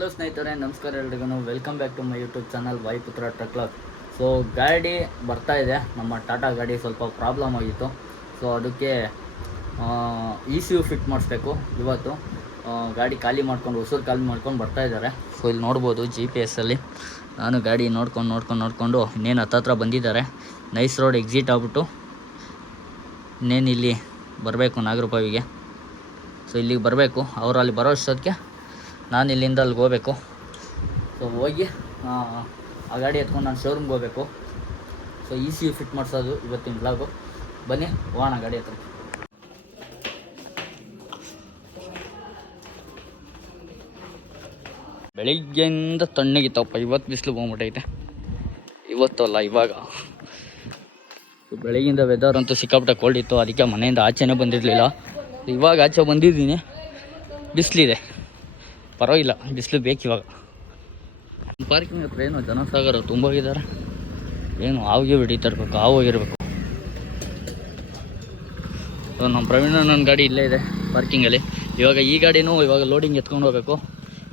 Hello ಸ್ನೇಹಿತರೆ, ನಮಸ್ಕಾರ ಎಲ್ರಿಗೂ. Welcome back to my YouTube channel Vayuputra ಟ್ರಕ್ಲರ್ so ಗಾಡಿ ಬರ್ತಾ ಇದೆ. ನಮ್ಮ ಟಾಟಾ ಗಾಡಿ ಸ್ವಲ್ಪ ಪ್ರಾಬ್ಲಮ್ ಆಗಿತ್ತು. ಸೊ ಅದಕ್ಕೆ ಇ ಸಿ ಯು ಫಿಟ್ ಮಾಡಿಸ್ಬೇಕು ಇವತ್ತು. ಗಾಡಿ ಖಾಲಿ ಮಾಡ್ಕೊಂಡು, ಹೊಸೂರು ಖಾಲಿ ಮಾಡ್ಕೊಂಡು ಬರ್ತಾ ಇದ್ದಾರೆ. ಸೊ ಇಲ್ಲಿ ನೋಡ್ಬೋದು ಜಿ ಪಿ ಎಸ್ಸಲ್ಲಿ ನಾನು ಗಾಡಿ ನೋಡ್ಕೊಂಡು ನೋಡ್ಕೊಂಡು, ನೋಡಿಕೊಂಡು ಇನ್ನೇನು ಹತ್ತತ್ರ ಬಂದಿದ್ದಾರೆ. ನೈಸ್ ರೋಡ್ ಎಕ್ಸಿಟ್ ಆಗ್ಬಿಟ್ಟು ಇನ್ನೇನು ಇಲ್ಲಿ ಬರಬೇಕು ನಾಗರೂಪಾವಿಗೆ. ಸೊ ಇಲ್ಲಿಗೆ ಬರಬೇಕು. ಅವರು ಅಲ್ಲಿ ಬರೋ ಅಷ್ಟೊತ್ತಿಗೆ ನಾನು ಇಲ್ಲಿಂದ ಅಲ್ಲಿಗೆ ಹೋಗ್ಬೇಕು. ಸೊ ಹೋಗಿ ಆ, ಗಾಡಿ ಎತ್ಕೊಂಡು ನಾನು ಶೋರೂಮ್ಗೆ ಹೋಗ್ಬೇಕು. So E C U fit ಮಾಡಿಸೋದು ಇವತ್ತಿನ ಬ್ಲಾಗು ಬನ್ನಿ ಹೋಗೋಣ ಗಾಡಿ ಹತ್ರ. ಬೆಳಿಗ್ಗೆಯಿಂದ ತಣ್ಣಗಿತ್ತಪ್ಪ ಇವತ್ತು ಬಿಸಿಲು ಬಂದ್ಬಿಟ್ಟೈತೆ. ಇವತ್ತಲ್ಲ ಇವಾಗ. ಬೆಳಗಿಂದ ವೆದರ್ ಅಂತೂ ಸಿಕ್ಕಾಪಟ್ಟೆ ಕೋಲ್ಡ್ ಇತ್ತು ಅದಕ್ಕೆ ಮನೆಯಿಂದ ಆಚೆನೇ ಬಂದಿರಲಿಲ್ಲ. ಇವಾಗ ಆಚೆ ಬಂದಿದ್ದೀನಿ. ಬಿಸಿಲಿದೆ. ಪರವಾಗಿಲ್ಲ, ಬಿಸಿಲು ಬೇಕು ಇವಾಗ. ಪಾರ್ಕಿಂಗ್ ಹತ್ರ ಏನೋ ಜನಸಾಗರ ತುಂಬ ಹೋಗಿದ್ದಾರೆ ಏನು ಹಾವಿಗೆ ಹಿಡಿತಾ ತರಬೇಕು ಹಾವು ಹೋಗಿರ್ಬೇಕು ನಮ್ಮ ಪ್ರವೀಣ ನನ್ನ ಗಾಡಿ ಇಲ್ಲೇ ಇದೆ ಪಾರ್ಕಿಂಗಲ್ಲಿ ಇವಾಗ ಈ ಗಾಡಿನೂ ಇವಾಗ ಲೋಡಿಂಗ್ ಎತ್ಕೊಂಡು ಹೋಗ್ಬೇಕು.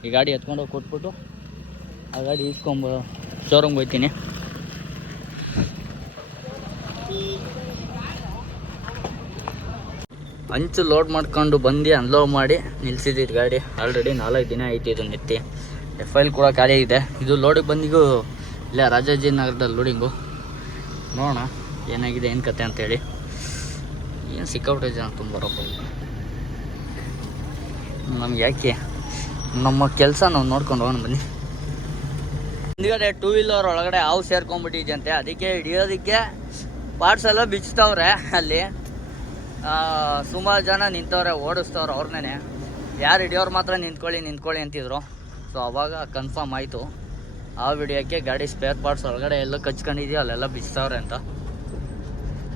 ಈ ಗಾಡಿ ಎತ್ಕೊಂಡು ಹೋಗಿ ಕೊಟ್ಬಿಟ್ಟು ಆ ಗಾಡಿ ಇಸ್ಕೊಂಬ ಶೋರೂಮ್ಗೆ ಹೋಗ್ತೀನಿ. ಹಂಚು ಲೋಡ್ ಮಾಡ್ಕೊಂಡು ಬಂದು ಅನ್ಲೋಡ್ ಮಾಡಿ ನಿಲ್ಸಿದ್ದು ಗಾಡಿ. ಆಲ್ರೆಡಿ ನಾಲ್ಕು ದಿನ ಐತಿ ಇದು ನೆತ್ತಿ. ಎಫ್ ಐಲ್ ಕೂಡ ಖಾಲಿ ಇದೆ. ಇದು ಲೋಡಿಗೆ ಬಂದಿಗೂ ಇಲ್ಲ, ರಾಜಾಜಿ ನಗರದಲ್ಲಿ ಲೋಡಿಂಗು ನೋಡೋಣ, ಏನಾಗಿದೆ, ಏನು ಕತೆ ಅಂತೇಳಿ. ಏನು ಸಿಕ್ಕಾಪಟ್ಟೆ ಜನ ತುಂಬರಪ್ಪ ನಮ್ಗೆ ಯಾಕೆ? ನಮ್ಮ ಕೆಲಸ ನಾವು ನೋಡ್ಕೊಂಡು ಹೋಗೋಣ ಬನ್ನಿ. ಹಿಂದ್ಗಡೆ ಟೂ ವೀಲರ್ ಒಳಗಡೆ ಹಾವು ಸೇರ್ಕೊಂಡ್ಬಿಟ್ಟಿದ್ಯಂತೆ. ಅದಕ್ಕೆ ಹಿಡಿಯೋದಕ್ಕೆ ಪಾರ್ಟ್ಸ್ ಎಲ್ಲ ಬಿಚ್ತವ್ರೆ ಅಲ್ಲಿ. ಸುಮಾರು ಜನ ನಿಂತವ್ರೆ, ಓಡಿಸ್ತವ್ರೆ ಅವ್ರನ್ನೇ. ಯಾರು ಹಿಡಿಯೋರು ಮಾತ್ರ ನಿಂತ್ಕೊಳ್ಳಿ ನಿಂತ್ಕೊಳ್ಳಿ ಅಂತಿದ್ರು. ಸೊ ಅವಾಗ ಕನ್ಫರ್ಮ್ ಆಯಿತು. ಆ ವಿಡಿಯೋಕ್ಕೆ ಗಾಡಿ ಸ್ಪೇರ್ ಪಾರ್ಟ್ಸ್ ಒಳಗಡೆ ಎಲ್ಲ ಕಚ್ಕೊಂಡಿದ್ಯೋ, ಅಲ್ಲೆಲ್ಲ ಬಿಚ್ತವ್ರೆ ಅಂತ.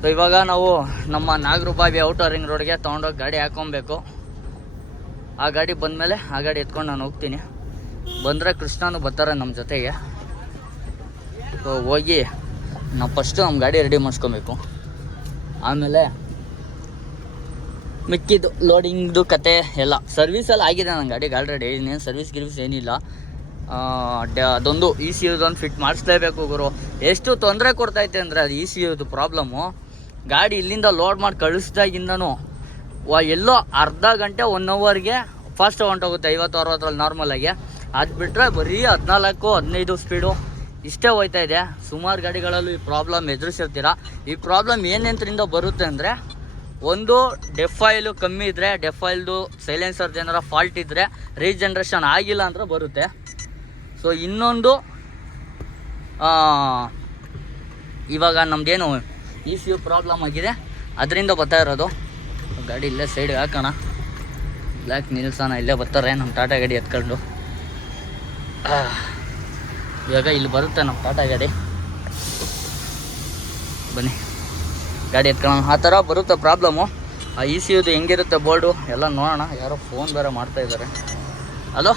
ಸೊ ಇವಾಗ ನಾವು ನಮ್ಮ ನಾಗರೂಪಾಯಿ ಔಟರ್ ರಿಂಗ್ ರೋಡ್ಗೆ ತೊಗೊಂಡೋಗಿ ಗಾಡಿ ಹಾಕೊಬೇಕು. ಆ ಗಾಡಿ ಬಂದಮೇಲೆ ಆ ಗಾಡಿ ಎತ್ಕೊಂಡು ನಾನು ಹೋಗ್ತೀನಿ. ಬಂದರೆ ಕೃಷ್ಣನು ಬರ್ತಾರೆ ನಮ್ಮ ಜೊತೆಗೆ. ಸೊ ಹೋಗಿ ನಾವು ಫಸ್ಟು ನಮ್ಮ ಗಾಡಿ ರೆಡಿ ಮಾಡಿಸ್ಕೊಬೇಕು. ಆಮೇಲೆ ಮಿಕ್ಕಿದ್ದು ಲೋಡಿಂಗ್ದು ಕತೆ ಎಲ್ಲ. ಸರ್ವಿಸಲ್ಲಿ ಆಗಿದೆ ನನ್ನ ಗಾಡಿಗೆ ಆಲ್ರೆಡಿ ಇನ್ನೇನು ಸರ್ವಿಸ್ ಗಿರ್ವಿಸ್ ಏನಿಲ್ಲ. ಅದೊಂದು ಇ ಸಿ ಯುದೊಂದು ಫಿಟ್ ಮಾಡಿಸ್ಲೇಬೇಕು ಗುರು. ಎಷ್ಟು ತೊಂದರೆ ಕೊಡ್ತೈತೆ ಅಂದರೆ ಅದು ಇ ಸಿ ಯುದು ಪ್ರಾಬ್ಲಮ್ಮು ಗಾಡಿ ಇಲ್ಲಿಂದ ಲೋಡ್ ಮಾಡಿ ಕಳಿಸ್ದಾಗಿಂದನೂ ಎಲ್ಲೋ ಅರ್ಧ ಗಂಟೆ ಒನ್ ಅವರ್ಗೆ ಫಾಸ್ಟ್ ಹೊಂಟೋಗುತ್ತೆ, ಐವತ್ತು, ಅರವತ್ತರಲ್ಲಿ ನಾರ್ಮಲಾಗಿ ಅದು ಬಿಟ್ಟರೆ ಬರೀ ಹದಿನಾಲ್ಕು, ಹದಿನೈದು ಸ್ಪೀಡು ಇಷ್ಟೇ ಹೋಯ್ತಾ ಇದೆ. ಸುಮಾರು ಗಾಡಿಗಳಲ್ಲೂ ಈ ಪ್ರಾಬ್ಲಮ್ ಎದುರಿಸಿರ್ತೀರ. ಈ ಪ್ರಾಬ್ಲಮ್ ಏನೆಂತರಿಂದ ಬರುತ್ತೆ ಅಂದರೆ ಒಂದು ಡೆಫೈಲು ಕಮ್ಮಿ ಇದ್ದರೆ ಆಯಿಲ್ದು ಸೈಲೆನ್ಸರ್ದು ಏನಾರ ಫಾಲ್ಟ್ ಇದ್ದರೆ ರೀಜನ್ರೇಷನ್ ಆಗಿಲ್ಲ ಅಂದ್ರೆ ಬರುತ್ತೆ. ಸೊ ಇನ್ನೊಂದು ಇವಾಗ ನಮ್ದೇನು ಇ ಸಿ ಪ್ರಾಬ್ಲಮ್ ಆಗಿದೆ. ಅದರಿಂದ ಬರ್ತಾ ಇರೋದು. ಗಾಡಿ ಇಲ್ಲೇ ಸೈಡ್ಗೆ ಹಾಕೋಣ. ಬ್ಲ್ಯಾಕ್ ನಿಲ್ಸೋಣ ಇಲ್ಲೇ ಬರ್ತಾರೆ, ನಮ್ಮ ಟಾಟಾ ಗಾಡಿ ಎತ್ಕೊಂಡು. ಇವಾಗ ಇಲ್ಲಿ ಬರುತ್ತೆ ನಮ್ಮ ಟಾಟಾ ಗಾಡಿ. ಬನ್ನಿ. ಗಾಡಿ ಎತ್ಕೊಳ್ಳೋಣ. ಆ ಥರ ಬರುತ್ತೆ ಪ್ರಾಬ್ಲಮ್ಮು ಆ ಇ ಸಿ ಯುದು ಹೆಂಗಿರುತ್ತೆ ಬೋರ್ಡು? ಎಲ್ಲ ನೋಡೋಣ. ಯಾರೋ ಫೋನ್ ಬೇರೆ ಮಾಡ್ತಾ ಇದ್ದಾರೆ. ಅಲೋ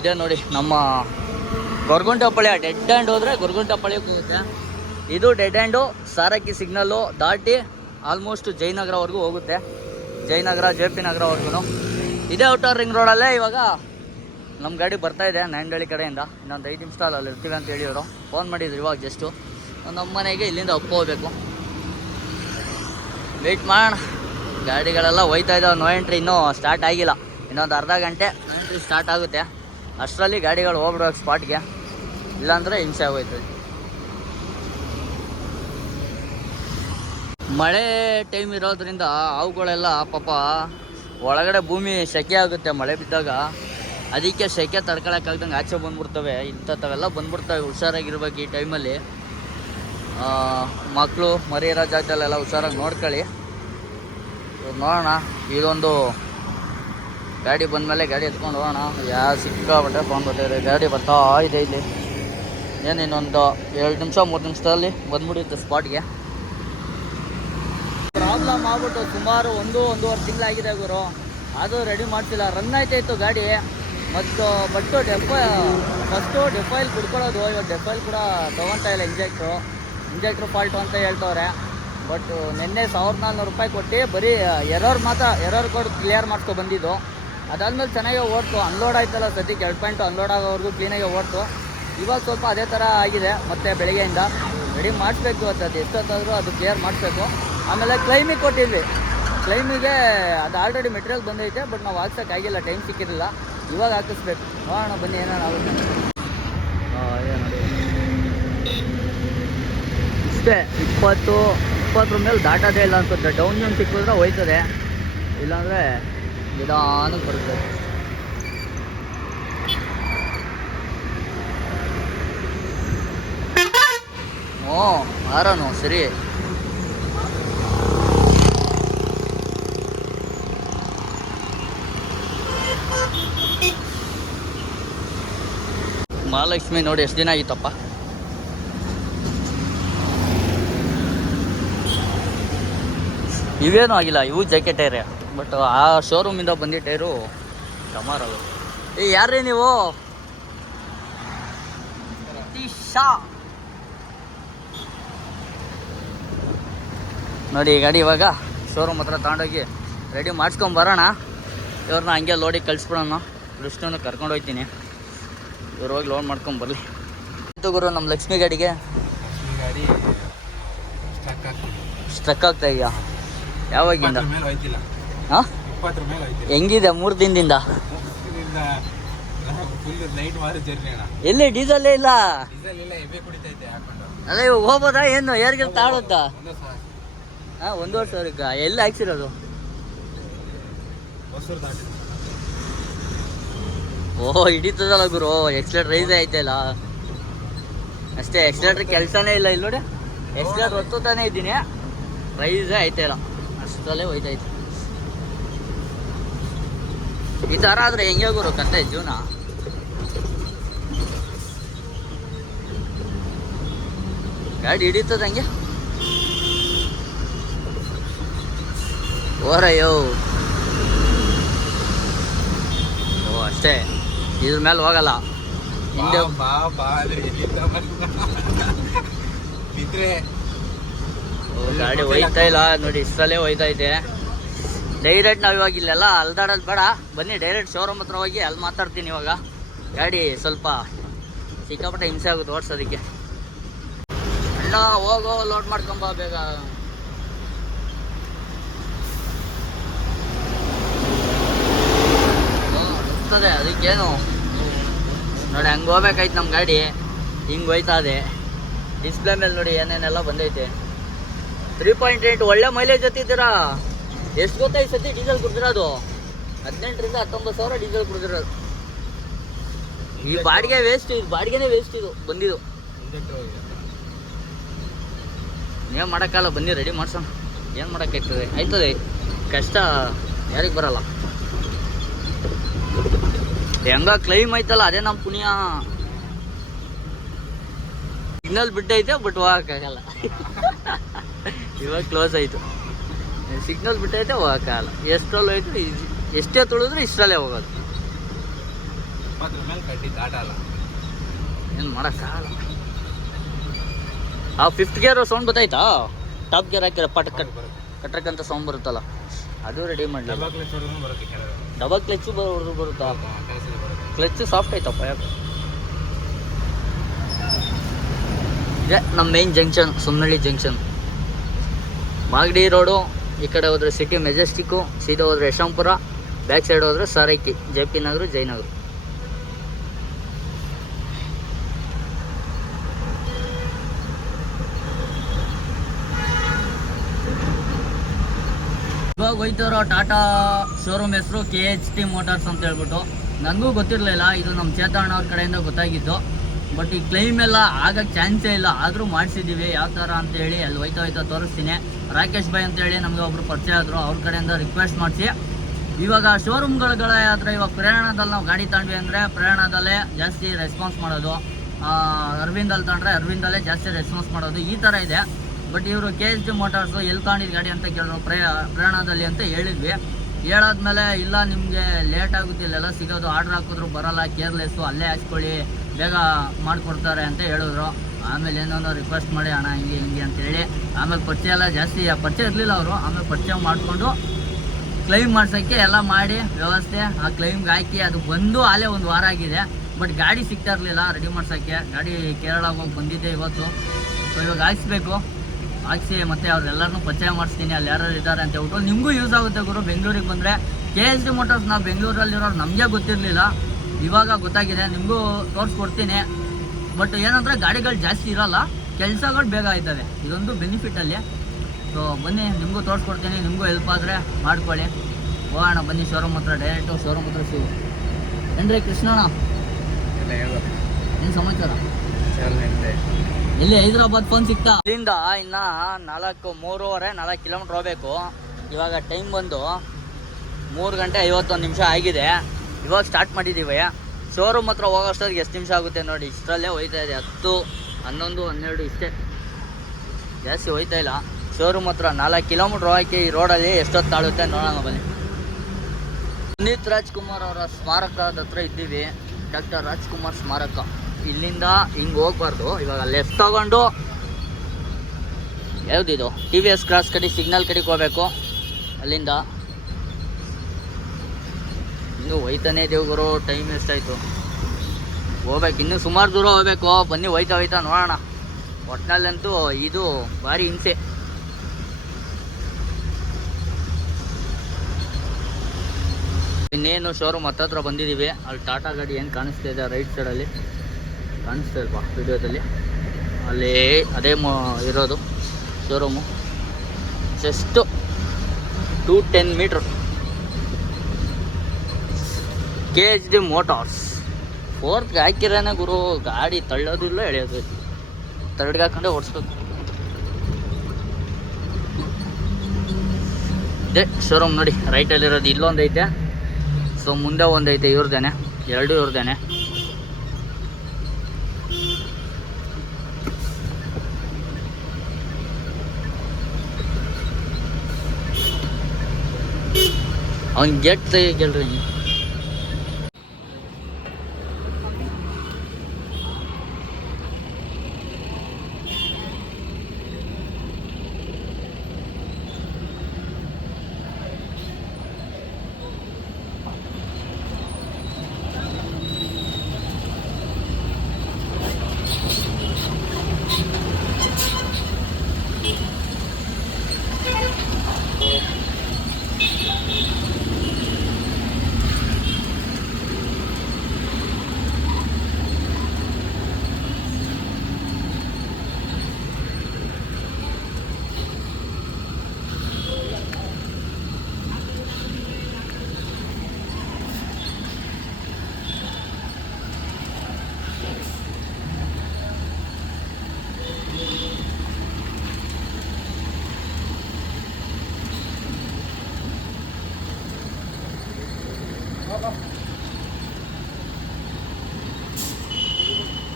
ಇದೆ ನೋಡಿ, ನಮ್ಮ ಗೊರ್ಗುಂಟಪ್ಪಳ್ಯ ಡೆಡ್ ಹ್ಯಾಂಡ್ ಹೋದರೆ ಗೊರ್ಗುಂಟಪಳ್ಳಿ ಹೋಗುತ್ತೆ. ಇದು ಡೆಡ್ ಹ್ಯಾಂಡು ಸಾರಕ್ಕಿ ಸಿಗ್ನಲ್ಲು ದಾಟಿ ಆಲ್ಮೋಸ್ಟ್ ಜಯನಗರವರೆಗೂ ಹೋಗುತ್ತೆ. ಜಯನಗರ, ಜೆ ಪಿ ನಗರವರೆಗೂ ಇದೇ ಔಟರ್ ರಿಂಗ್ ರೋಡಲ್ಲೇ ಇವಾಗ ನಮ್ಮ ಗಾಡಿ ಬರ್ತಾ ಇದೆ ನಾಯಂಡಳ್ಳಿ ಕಡೆಯಿಂದ. ಇನ್ನೊಂದು ಐದು ನಿಮಿಷ ಅಲ್ಲಿ ಇರ್ತೀವಿ ಅಂತ ಹೇಳಿದರು. ಫೋನ್ ಮಾಡಿದ್ರು ಇವಾಗ ಜಸ್ಟು ನಮ್ಮ ಮನೆಗೆ ಇಲ್ಲಿಂದ ಅಪ್ಪ ಹೋಗ್ಬೇಕು. ವೆಯ್ಟ್ ಮಾಡೋಣ ಗಾಡಿಗಳೆಲ್ಲ ಹೋಯ್ತಾ ಇದ್ದಾವೆ ನೋ ಎಂಟ್ರಿ ಇನ್ನೂ ಸ್ಟಾರ್ಟ್ ಆಗಿಲ್ಲ. ಇನ್ನೊಂದು ಅರ್ಧ ಗಂಟೆ ಎಂಟ್ರಿ ಸ್ಟಾರ್ಟ್ ಆಗುತ್ತೆ. ಅಷ್ಟರಲ್ಲಿ ಗಾಡಿಗಳು ಹೋಗ್ಬಿಡೋಕೆ ಸ್ಪಾಟ್ಗೆ ಇಲ್ಲಾಂದರೆ ಹಿಂಸೆ ಆಗೋಯ್ತದೆ ಮಳೆ ಟೈಮ್ ಇರೋದ್ರಿಂದ ಅವುಗಳೆಲ್ಲ ಪಾಪ ಒಳಗಡೆ ಭೂಮಿ ಸೆಕೆ ಆಗುತ್ತೆ ಮಳೆ ಬಿದ್ದಾಗ. ಅದಕ್ಕೆ ಸೆಕೆ ತಡ್ಕೊಳಕ್ಕಾಗ್ದಂಗೆ ಆಚೆ ಬಂದ್ಬಿಡ್ತವೆ. ಇಂಥವೆಲ್ಲ ಬಂದ್ಬಿಡ್ತವೆ. ಹುಷಾರಾಗಿರ್ಬೇಕು ಈ ಟೈಮಲ್ಲಿ ಮಕ್ಕಳು ಮರಿ ಇರೋ ಜಾಗದಲ್ಲೆಲ್ಲ ಹುಷಾರಾಗಿ ನೋಡ್ಕೊಳ್ಳಿ. ನೋಡೋಣ. ಇದೊಂದು ಗಾಡಿ ಬಂದಮೇಲೆ ಗಾಡಿ ಎತ್ಕೊಂಡು ಹೋಗೋಣ. ಯಾ ಸಿಕ್ಕಾಬಿಟ್ಟೆ ಫೋನ್ ಬರ್ತಾಯಿದೆ ಗಾಡಿ ಬರ್ತಾ ಇದೆ ಇಲ್ಲಿ. ಏನು ಇನ್ನೊಂದು ಎರಡು ನಿಮಿಷ, ಮೂರು ನಿಮಿಷದಲ್ಲಿ ಬಂದ್ಬಿಡುತ್ತೆ ಸ್ಪಾಟ್ಗೆ ಪ್ರಾಬ್ಲಮ್ ಆಗ್ಬಿಟ್ಟು ಸುಮಾರು ಒಂದು, ಒಂದೂವರೆ ತಿಂಗಳಾಗಿದೆ ಗುರು. ಅದು ರೆಡಿ ಮಾಡ್ತಿಲ್ಲ ರನ್ ಆಯ್ತಾಯಿತ್ತು ಗಾಡಿ. ಮತ್ತು ಬಟ್ಟು ಡೆಫ ಫಸ್ಟು ಡೆಫೈಲ್ ಕುಡ್ಕೊಳ್ಳೋದು. ಇವಾಗ ಡೆಫೈಲ್ ಕೂಡ ತೊಗೊತಾ ಇಲ್ಲ ಇಂಜೆಕ್ಟ್ರು ಇಂಜೆಕ್ಟ್ರ್ ಫಾಲ್ಟು ಅಂತ ಹೇಳ್ತವ್ರೆ. ಬಟ್ ನಿನ್ನೆ ಸಾವಿರದ ನಾಲ್ನೂರು ರೂಪಾಯಿ ಕೊಟ್ಟು ಬರೀ ಎರರ್ ಮಾತ್ರ ಎರರ್ ಕೊಡ್ ಕ್ಲಿಯರ್ ಮಾಡ್ಕೊ ಬಂದಿದ್ದು. ಅದಾದ್ಮೇಲೆ ಚೆನ್ನಾಗಿ ಓಡ್ತು. ಅನ್ಲೋಡ್ ಆಯ್ತಲ್ಲ ಸದ್ಯಕ್ಕೆ, ಎರಡು ಪಾಯಿಂಟ್ ಅನ್ಲೋಡ್ ಆಗೋವರೆಗೂ ಕ್ಲೀನಾಗೆ ಓಡ್ತು. ಇವಾಗ ಸ್ವಲ್ಪ ಅದೇ ಥರ ಆಗಿದೆ ಮತ್ತೆ ಬೆಳಗ್ಗೆಯಿಂದ. ರೆಡಿ ಮಾಡಿಸ್ಬೇಕು ಇವತ್ತು ಅದು ಎಷ್ಟೊತ್ತಾದರೂ ಅದು ಕ್ಲಿಯರ್ ಮಾಡಿಸ್ಬೇಕು. ಆಮೇಲೆ ಕ್ಲೈಮಿಗೆ ಕೊಟ್ಟಿದ್ವಿ. ಕ್ಲೈಮಿಗೆ ಅದು ಆಲ್ರೆಡಿ ಮೆಟೀರಿಯಲ್ ಬಂದೈತೆ ಬಟ್ ನಾವು ಹಾಕ್ಸೋಕ್ಕಾಗಿಲ್ಲ ಟೈಮ್ ಸಿಕ್ಕಿರಲಿಲ್ಲ ಇವಾಗ ಹಾಕಿಸ್ಬೇಕು. ನೋಡೋಣ ಬನ್ನಿ ಏನಾರು ಆಗುತ್ತೆ ಇಷ್ಟೇ ಇಪ್ಪತ್ತು, ಇಪ್ಪತ್ತರ ಮೇಲೆ ದಾಟೋದೇ ಇಲ್ಲ ಅನ್ಸುತ್ತೆ. ಡೌನ್ ಜೋನ್ ಸಿಕ್ಕಿದ್ರೆ ಹೋಯ್ತದೆ. ಇಲ್ಲಾಂದರೆ ನಿಧಾನ ಬರುತ್ತೆ. ಓ, ಆರಾನು, ಸರಿ. ಮಹಾಲಕ್ಷ್ಮಿ ನೋಡಿ, ಎಷ್ಟು ದಿನ ಆಗಿತ್ತಪ್ಪ? ಇವೇನೂ ಆಗಿಲ್ಲ ಇವು ಜಾಕೆಟ್ ಟೈರ್. ಬಟ್ ಆ ಶೋರೂಮಿಂದ ಬಂದಿ ಟೈರು ಟಮಾರ್ ಅದು ಏ ಯಾರ್ರೀ ನೀವು? ನೋಡಿ ಈ ಗಾಡಿ ಇವಾಗ ಶೋರೂಮ್ ಹತ್ರ ತಗೊಂಡೋಗಿ ರೆಡಿ ಮಾಡಿಸ್ಕೊಂಡ್ ಬರೋಣ. ಇವ್ರನ್ನ ಹಂಗೆ ಲೋಡಿಗೆ ಕಳಿಸ್ಬಿಡೋಣ. ವಿಷ್ಣುನ ಕರ್ಕೊಂಡು ಹೋಗ್ತೀನಿ ಇವ್ರು ಹೋಗಿ ಲೋಡ್ ಮಾಡ್ಕೊಂಡು ಬರಲಿ. ಗುರು ನಮ್ಮ ಲಕ್ಷ್ಮಿ ಗಾಡಿಗೆ? ಗಾಡಿ ಸ್ಟ್ರಕ್ ಆಗ್ತಾ ಇದೆಯಾ? ಯಾವಾಗಿಂದ? ಹಾಂ ಹೆಂಗಿದೆ ಮೂರು ದಿನದಿಂದ? ಎಲ್ಲಿ ಡೀಸೆಲ್ ಇಲ್ಲ? ಅಲ್ಲ ಇವಾಗ ಹೋಗ್ಬೋದಾ ಏನು ಯಾರಿಗೆ ತಾಳುತ್ತಾ ಹಾಂ ಒಂದೂವರೆ ಸಾವಿರಕ್ಕೆ ಎಲ್ಲಿ ಹಾಕ್ಸಿರೋದು? ಓಹ್ ಹಿಡಿತದಲ್ಲ ಗುರು ಎಕ್ಸ್ಲೇಟ್ ರೈಸ್ ಐತೆಲ್ಲ ಅಷ್ಟೇ ಎಕ್ಸ್ಲೇಟ್ರ್ ಕೆಲಸನೇ ಇಲ್ಲ ಇಲ್ಲಿ ನೋಡಿ. ಎಕ್ಸ್ಲೇಟರ್ ಒತ್ತುತ್ತಾನೆ ಇದ್ದೀನಿ. ರೈಸೇ ಐತೆ ಇಲ್ಲ. ಅಷ್ಟರಲ್ಲೇ ಹೋಯ್ತೈತೆ ಈ ಥರ ಆದರೆ ಹೆಂಗೆ ಗುರು ಕತೆ ಜೀವನ? ಗಾಡಿ ಹಿಡಿತದ ಹಂಗೆ? ಓರಯ್ಯೋ. ಓ, ಅಷ್ಟೇ. ಇದ್ರ ಮೇಲೆ ಹೋಗಲ್ಲ. ಹಿಂದೆ? ಬಿದ್ರೆ ಗಾಡಿ ಹೋಯ್ತಾ ಇಲ್ಲ, ನೋಡಿ ಇಷ್ಟಲ್ಲೇ ಹೋಯ್ತಾ ಇದೆ. ಡೈರೆಕ್ಟ್ ನಾವು ಇವಾಗ ಇಲ್ಲೆಲ್ಲ ಅಲ್ದಾಡೋದು ಬೇಡ. ಬನ್ನಿ ಡೈರೆಕ್ಟ್ ಶೋರೂಮ್ ಹತ್ರ ಹೋಗಿ ಅಲ್ಲಿ ಮಾತಾಡ್ತೀನಿ ಇವಾಗ. ಗಾಡಿ ಸ್ವಲ್ಪ ಸಿಕ್ಕಾಪಟ್ಟೆ ಹಿಂಸೆ ಆಗುತ್ತೆ ಓಡಿಸೋದಕ್ಕೆ. ಅಣ್ಣ, ಹೋಗೋ ಲೋಡ್ ಮಾಡ್ಕೊಂಬ ಬೇಗ. ಅದಕ್ಕೇನು? ನೋಡಿ, ಹಂಗೆ ಹೋಗ್ಬೇಕಾಯ್ತು ನಮ್ಮ ಗಾಡಿ. ಹಿಂಗೆ ಹೋಯ್ತಾ ಇದೆ. ಡಿಸ್ಪ್ಲೇ ಮೇಲೆ ನೋಡಿ ಏನೇನೆಲ್ಲ ಬಂದೈತೆ. ತ್ರೀ ಪಾಯಿಂಟ್ ಏಯ್ಟ್ ಒಳ್ಳೆ ಮೈಲೇಜ್ ಹತ್ತಿದ್ದೀರಾ? ಎಷ್ಟು ಗೊತ್ತಾಯ್ತು ಈ ಸತಿ ಡೀಸೆಲ್ ಕುಡ್ದಿರೋದು? ಹದಿನೆಂಟರಿಂದ ಹತ್ತೊಂಬತ್ತು ಸಾವಿರ ಡೀಸೆಲ್ ಕುಡ್ದಿರೋದು. ಈ ಬಾಡಿಗೆ ವೇಸ್ಟ್ ಇದು ಬಾಡಿಗೆನೇ ವೇಸ್ಟ್ ಇದು ಬಂದಿದ್ದು. ಏನು ಮಾಡೋಕ್ಕಲ್ಲ ಬನ್ನಿ ರೆಡಿ ಮಾಡ್ಸೋಣ. ಏನು ಮಾಡೋಕ್ಕಾಯ್ತದೆ ಆಯ್ತದೆ. ಕಷ್ಟ ಯಾರಿಗೆ ಬರಲ್ಲ. ಹೆಂಗ ಕ್ಲೈಮ್ ಐತಲ್ಲ ಅದೇ ನಮ್ಮ ಪುಣ್ಯ. ಸಿಗ್ನಲ್ ಬಿಟ್ಟೈತೆ ಬಟ್ ಹೋಗಕ್ಕಾಗಲ್ಲ ಇವಾಗ ಕ್ಲೋಸ್ ಆಯಿತು. ಸಿಗ್ನಲ್ ಬಿಟ್ಟೈತೆ ಹೋಗೋಕ್ಕಾಗಲ್ಲ ಎಷ್ಟರಲ್ಲಿ ಹೋಯ್ತು ಎಷ್ಟೇ ತುಳಿದ್ರೆ ಇಷ್ಟರಲ್ಲೇ ಹೋಗೋದು. ಏನು ಮಾಡೋಕ್ಕಾಗಲ್ಲ ಆ ಫಿಫ್ತ್ ಗೇರ್ ಸೌಂಡ್ ಗೊತ್ತಾಯ್ತಾ? ಟಾಪ್ ಗೇರ್ ಹಾಕಿರ ಪಟ್ ಕಟ್ ಕಟ್ರಕ್ಕಂತ ಸೌಂಡ್ ಬರುತ್ತಲ್ಲ. ಅದು ರೆಡಿ ಮಾಡಲಿಲ್ಲ ಕೆಲವರು ಡಬಲ್ ಕ್ಲಚ್ ಬರೋದು ಬರುತ್ತಾ? ಕ್ಲಚ್ ಸಾಫ್ಟ್ ಆಯ್ತಪ್ಪ ಯಾಕೆ. ಇದೆ ನಮ್ಮ main junction Summanahalli junction Magadi road, ಈ ಕಡೆ ಹೋದ್ರೆ ಸಿಟಿ ಮೆಜೆಸ್ಟಿಕ್ಕು, ಸೀದಾ ಹೋದ್ರೆ ಯಶವಂಪುರ ಬ್ಯಾಕ್ ಸೈಡ್ ಹೋದ್ರೆ ಸಾರೈಕಿ, ಜೆ ಪಿ ನಗರ, ಜಯನಗರ. ಇವಾಗ ಹೋಯ್ತಿರೋ ಟಾಟಾ ಶೋರೂಮ್ ಹೆಸರು ಕೆ ಎಚ್ ಟಿ ಮೋಟಾರ್ಸ್ ಅಂತ ಹೇಳ್ಬಿಟ್ಟು ನನಗೂ ಗೊತ್ತಿರಲಿಲ್ಲ, ಇದು ನಮ್ಮ ಚೇತಣ್ಣ ಅವ್ರ ಕಡೆಯಿಂದ ಗೊತ್ತಾಗಿದ್ದು. ಬಟ್ ಈ ಕ್ಲೈಮ್ ಎಲ್ಲ ಆಗಕ್ಕೆ ಚಾನ್ಸೇ ಇಲ್ಲ. ಆದರೂ ಮಾಡಿಸಿದ್ದೀವಿ ಯಾವ ಥರ ಅಂತೇಳಿ ಅಲ್ಲಿ ಹೋಯ್ತಾ ಹೋಯ್ತಾ ತೋರಿಸ್ತೀನಿ. ರಾಕೇಶ್ ಭಾಯ್ ಅಂತೇಳಿ ನಮಗೆ ಒಬ್ರು ಪರಿಚಯ ಆದರು. ಅವ್ರ ಕಡೆಯಿಂದ ರಿಕ್ವೆಸ್ಟ್ ಮಾಡಿಸಿ. ಇವಾಗ ಶೋರೂಮ್ಗಳ ಹತ್ರ ಇವಾಗ ಪ್ರಯಾಣದಲ್ಲಿ ನಾವು ಗಾಡಿ ತಗೊಂಡ್ವಿ ಅಂದರೆ ಪ್ರಯಾಣದಲ್ಲೇ ಜಾಸ್ತಿ ರೆಸ್ಪಾನ್ಸ್ ಮಾಡೋದು. ಅರವಿಂದಲ್ಲಿ ತಗೊಂಡ್ರೆ ಅರವಿಂದಲ್ಲೇ ಜಾಸ್ತಿ ರೆಸ್ಪಾನ್ಸ್ ಮಾಡೋದು. ಈ ಥರ ಇದೆ. ಬಟ್ ಇವರು ಕೆ ಎಚ್ ಡಿ ಮೋಟಾರ್ಸು ಎಲ್ಲಿ ತಗೊಂಡಿದ್ದು ಗಾಡಿ ಅಂತ ಕೇಳೋ ಪ್ರಯಾ, ಪ್ರಯಾಣದಲ್ಲಿ ಅಂತ ಹೇಳಿದ್ವಿ. ಹೇಳಾದ್ಮೇಲೆ ಇಲ್ಲ, ನಿಮಗೆ ಲೇಟ್ ಆಗುತ್ತೆ ಸಿಗೋದು. ಆರ್ಡ್ರ್ ಹಾಕಿದ್ರು, ಬರಲ್ಲ. ಕೇರ್ಲೆಸ್ಸು ಅಲ್ಲೇ ಹಾಕ್ಕೊಳ್ಳಿ. ಬೇಗ ಮಾಡಿಕೊಡ್ತಾರೆ ಅಂತ ಹೇಳಿದ್ರು. ಆಮೇಲೆ ಏನೋ ರಿಕ್ವೆಸ್ಟ್ ಮಾಡಿ, ಅಣ್ಣ, ಹಿಂಗೆ ಹಿಂಗೆ ಅಂತೇಳಿ ಆಮೇಲೆ ಪರಿಚಯ ಎಲ್ಲ ಜಾಸ್ತಿ ಪರಿಚಯ ಇರಲಿಲ್ಲ ಅವರು. ಆಮೇಲೆ ಪರಿಚಯ ಮಾಡಿಕೊಂಡು ಕ್ಲೈಮ್ ಮಾಡ್ಸೋಕ್ಕೆ ಎಲ್ಲ ಮಾಡಿ, ವ್ಯವಸ್ಥೆ, ಆ ಕ್ಲೈಮ್ಗೆ ಹಾಕಿ, ಅದು ಬಂದು ಅಲ್ಲೇ ಒಂದು ವಾರ ಆಗಿದೆ. ಬಟ್ ಗಾಡಿ ಸಿಗ್ತಾ ಇರಲಿಲ್ಲ ರೆಡಿ ಮಾಡ್ಸೋಕ್ಕೆ. ಗಾಡಿ ಕೇರಳಗೆ ಹೋಗಿ ಬಂದಿದ್ದೆ ಇವತ್ತು. ಸೊ ಇವಾಗ ಹಾಕ್ಸ್ಬೇಕು. ಹಾಕ್ಸಿ ಮತ್ತೆ ಅವ್ರೆಲ್ಲರನ್ನೂ ಪರಿಚಯ ಮಾಡಿಸ್ತೀನಿ. ಅಲ್ಲಿ ಯಾರು ಇದ್ದಾರೆ ಅಂತ ಹೇಳ್ಬಿಟ್ಟು ನಿಮಗೂ ಯೂಸ್ ಆಗುತ್ತೆ ಗುರು. ಬೆಂಗಳೂರಿಗೆ ಬಂದರೆ ಕೆ ಎಸ್ ಡಿ ಮೋಟರ್ಸ್ ನಾವು ಬೆಂಗಳೂರಲ್ಲಿರೋರು ನಮಗೆ ಗೊತ್ತಿರಲಿಲ್ಲ. ಇವಾಗ ಗೊತ್ತಾಗಿದೆ ನಿಮಗೂ ತೋರಿಸ್ಕೊಡ್ತೀನಿ. ಬಟ್ ಏನಂದರೆ ಗಾಡಿಗಳು ಜಾಸ್ತಿ ಇರೋಲ್ಲ ಕೆಲಸಗಳು ಬೇಗ ಇದ್ದಾವೆ. ಇದೊಂದು ಬೆನಿಫಿಟಲ್ಲಿ ಸೊ ಬನ್ನಿ ನಿಮಗೂ ತೋರಿಸ್ಕೊಡ್ತೀನಿ ನಿಮಗೂ ಹೆಲ್ಪ್ ಆದರೆ ಮಾಡ್ಕೊಳ್ಳಿ. ಹೋಗೋಣ ಬನ್ನಿ ಶೋರೂಮ್ ಹತ್ರ ಡೈರೆಕ್ಟು ಶೋರೂಮ್ ಹತ್ರ ಸಿಗು. ಏನ್ರಿ ಕೃಷ್ಣಣ್ಣ? ಏನು ಸಮಾಚಾರ? ಇಲ್ಲಿ ಹೈದ್ರಾಬಾದ್ ಫೋನ್ ಸಿಗ್ತಾ ಇಲ್ಲಿಂದ ಇನ್ನು ನಾಲ್ಕು ಮೂರುವರೆ ನಾಲ್ಕು ಕಿಲೋಮೀಟ್ರ್ ಹೋಗ್ಬೇಕು. ಇವಾಗ ಟೈಮ್ ಬಂದು ಮೂರು ಗಂಟೆ ಐವತ್ತೊಂದು ನಿಮಿಷ ಆಗಿದೆ. ಇವಾಗ ಸ್ಟಾರ್ಟ್ ಮಾಡಿದ್ದೀವಯ್ಯ ಶೋರೂಮ್ ಹತ್ರ ಹೋಗೋಷ್ಟೊತ್ತಿಗೆ ಎಷ್ಟು ನಿಮಿಷ ಆಗುತ್ತೆ ನೋಡಿ, ಇಷ್ಟರಲ್ಲೇ ಹೋಯ್ತಾ ಇದೆ, ಹತ್ತು, ಹನ್ನೊಂದು, ಹನ್ನೆರಡು ಇಷ್ಟೇ. ಜಾಸ್ತಿ ಹೋಯ್ತಾ ಇಲ್ಲ. ಶೋರೂಮ್ ಹತ್ರ ನಾಲ್ಕು ಕಿಲೋಮೀಟ್ರ್ ಹಾಕಿ ಈ ರೋಡಲ್ಲಿ ಎಷ್ಟೊತ್ತು ತಾಳುತ್ತೆ ನೋಡೋಣ ಬನ್ನಿ. ಪುನೀತ್ ರಾಜ್ಕುಮಾರ್ ಅವರ ಸ್ಮಾರಕದ ಹತ್ರ ಇದ್ದೀವಿ. ಡಾಕ್ಟರ್ ರಾಜ್ಕುಮಾರ್ ಸ್ಮಾರಕ. ಇಲ್ಲಿಂದ ಹಿಂಗೆ ಹೋಗ್ಬಾರ್ದು. ಇವಾಗ ಲೆಫ್ಟ್ ತಗೊಂಡು ಯಾವುದಿದು ಟಿ ವಿ ಎಸ್ ಕ್ರಾಸ್ ಕಡೆ ಸಿಗ್ನಲ್ ಕಡೆಗೆ ಹೋಗ್ಬೇಕು. ಅಲ್ಲಿಂದ. ಇನ್ನೂ ಹೋಯ್ತಾನೆ ದೇವ್ಗುರು ಗುರು ಟೈಮ್ ಎಷ್ಟಾಯಿತು ಹೋಗ್ಬೇಕು, ಇನ್ನೂ ಸುಮಾರು ದೂರ ಹೋಗ್ಬೇಕು. ಬನ್ನಿ ಹೋಯ್ತಾ ಹೋಯ್ತಾ ನೋಡೋಣ. ಒಟ್ನಲ್ಲಂತೂ ಇದು ಭಾರಿ ಹಿಂಸೆ. ಇನ್ನೇನು ಶೋರೂಮ್ ಹತ್ತತ್ರ ಬಂದಿದ್ದೀವಿ ಅಲ್ಲಿ ಟಾಟಾ ಗಾಡಿ ಏನು ಕಾಣಿಸ್ತಾ ಇದೆ ರೈಟ್ ಸೈಡಲ್ಲಿ ಕಾಣಿಸ್ತಾ ಇಲ್ವಾ ವಿಡಿಯೋದಲ್ಲಿ? ಅಲ್ಲಿ ಅದೇ ಮೊ, ಇರೋದು showroom just two ten meter K H D motors ಫೋರ್ತ್ಗೆ ಹಾಕಿರೇನೆ ಗುರು, ಗಾಡಿ ತಳ್ಳೋದಿಲ್ಲ ಎಳೆಯೋದು ತರ್ಡ್ಗೆ ಹಾಕೊಂಡೆ ಓಡಿಸ್ಬೇಕು. ಇದೇ ಶೋರೂಮ್ ನೋಡಿ ರೈಟಲ್ಲಿರೋದು ಇಲ್ಲೊಂದೈತೆ ಸೊ ಮುಂದೆ ಒಂದೈತೆ ಇವ್ರದೇನೆ. ಎರಡು ಇವ್ರದೇನೆ. ಅವ್ನು ಗೆಟ್ ತೆಗಿಯಲ್ರಿ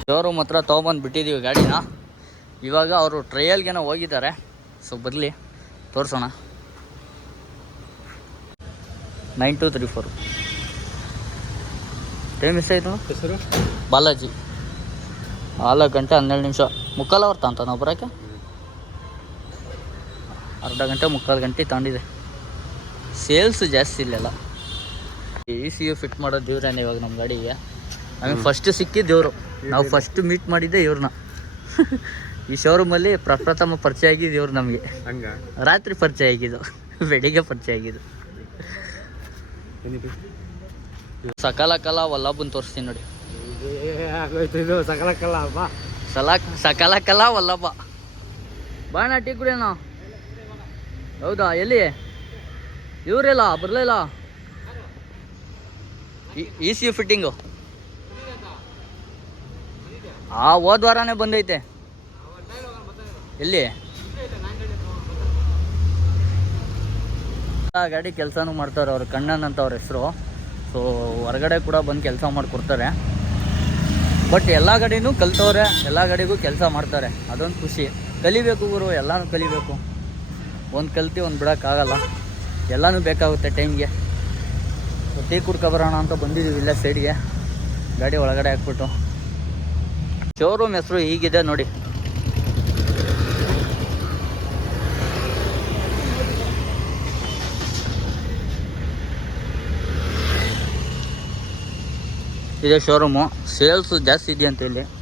ಶೋರೂಮ್ ಹತ್ರ ತೊಗೊಂಬಂದು ಬಿಟ್ಟಿದ್ದೀವಿ ಗಾಡಿನ. ಇವಾಗ ಅವರು ಟ್ರಯಲ್ಗೇನೋ ಹೋಗಿದ್ದಾರೆ. ಸೊ ಬರಲಿ ತೋರಿಸೋಣ. Nine two three four time ಎಷ್ಟಾಯ್ತು ಹೆಸರು? ಬಾಲಾಜಿ. ನಾಲ್ಕು ಗಂಟೆ ಹನ್ನೆರಡು ನಿಮಿಷ. ಮುಕ್ಕಾಲು ಅವ್ರ ತಾಂತ ನಾವು ಬರೋಕ್ಕೆ ಅರ್ಧ ಗಂಟೆ ಮುಕ್ಕಾಲು ಗಂಟೆ ತಗೊಂಡಿದೆ ಸೇಲ್ಸ್ ಜಾಸ್ತಿ ಇಲ್ಲೆಲ್ಲ. ಎ ಸಿ ಯು ಫಿಟ್ ಮಾಡೋದು ಇವ್ರೇನೆ ಇವಾಗ ನಮ್ಮ ಗಾಡಿಗೆ. ನಮಗೆ ಫಸ್ಟ್ ಸಿಕ್ಕಿದ್ದು ಇವರು. ನಾವು ಫಸ್ಟ್ ಮೀಟ್ ಮಾಡಿದ್ದೆ ಇವ್ರನ್ನ ಈ ಶೋರೂಮಲ್ಲಿ ಪ್ರಪ್ರಥಮ ಪರಿಚಯ ಆಗಿದ್ದು ಇವ್ರು ನಮಗೆ. ರಾತ್ರಿ ಪರಿಚಯ ಆಗಿದ್ದು. ಬೆಳಿಗ್ಗೆ ಪರಿಚಯ ಆಗಿದ್ದು. ಸಕಾಲ ಕಾಲ ವಲ್ಲಭನ್ ತೋರಿಸ್ತೀನಿ ನೋಡಿ. ಸಲ ಸಕಾಲ ಕಲ ವಲ್ಲಭ. ಬಾಣ ಟೀ ಕುಡಿಯೋಣ ಹೌದಾ ಎಲ್ಲಿ? ಇವರಿಲ್ಲ ಬರಲಿಲ್ಲ? ಇ ಸಿ ಫಿಟ್ಟಿಂಗು ಆ ಹೋದ ಬಂದೈತೆ. ಎಲ್ಲಿ? ಗಾಡಿ ಕೆಲಸನೂ ಮಾಡ್ತಾರೆ ಅವ್ರು, ಕಣ್ಣನ್ ಅಂತ ಅವ್ರ ಹೆಸರು. ಸೊ ಹೊರಗಡೆ ಕೂಡ ಬಂದು ಕೆಲಸ ಮಾಡಿಕೊಡ್ತಾರೆ. ಬಟ್ ಎಲ್ಲ ಗಾಡಿನೂ ಕಲ್ತವ್ರೆ, ಎಲ್ಲ ಗಾಡಿಗೂ ಕೆಲಸ ಮಾಡ್ತಾರೆ. ಅದೊಂದು ಖುಷಿ. ಕಲಿಬೇಕು ಗುರು, ಎಲ್ಲನೂ ಕಲಿಬೇಕು. ಒಂದು ಕಲ್ತಿ, ಒಂದು ಬಿಡೋಕ್ಕಾಗಲ್ಲ. ಎಲ್ಲನೂ ಬೇಕಾಗುತ್ತೆ ಟೈಮ್ಗೆ. ಟೀ ಕುಡ್ಕೊ ಬರೋಣ ಅಂತ ಬಂದಿದ್ದೀವಿ ಇಲ್ಲೇ ಸೈಡ್ಗೆ ಗಾಡಿ ಒಳಗಡೆ ಹಾಕ್ಬಿಟ್ಟು. ಶೋರೂಮ್ ಹೆಸರು ಹೀಗಿದೆ ನೋಡಿ. ಇದೆ ಶೋರೂಮು. ಸೇಲ್ಸ್ ಜಾಸ್ತಿ ಇದೆಯಂತೆ ಇಲ್ಲಿ.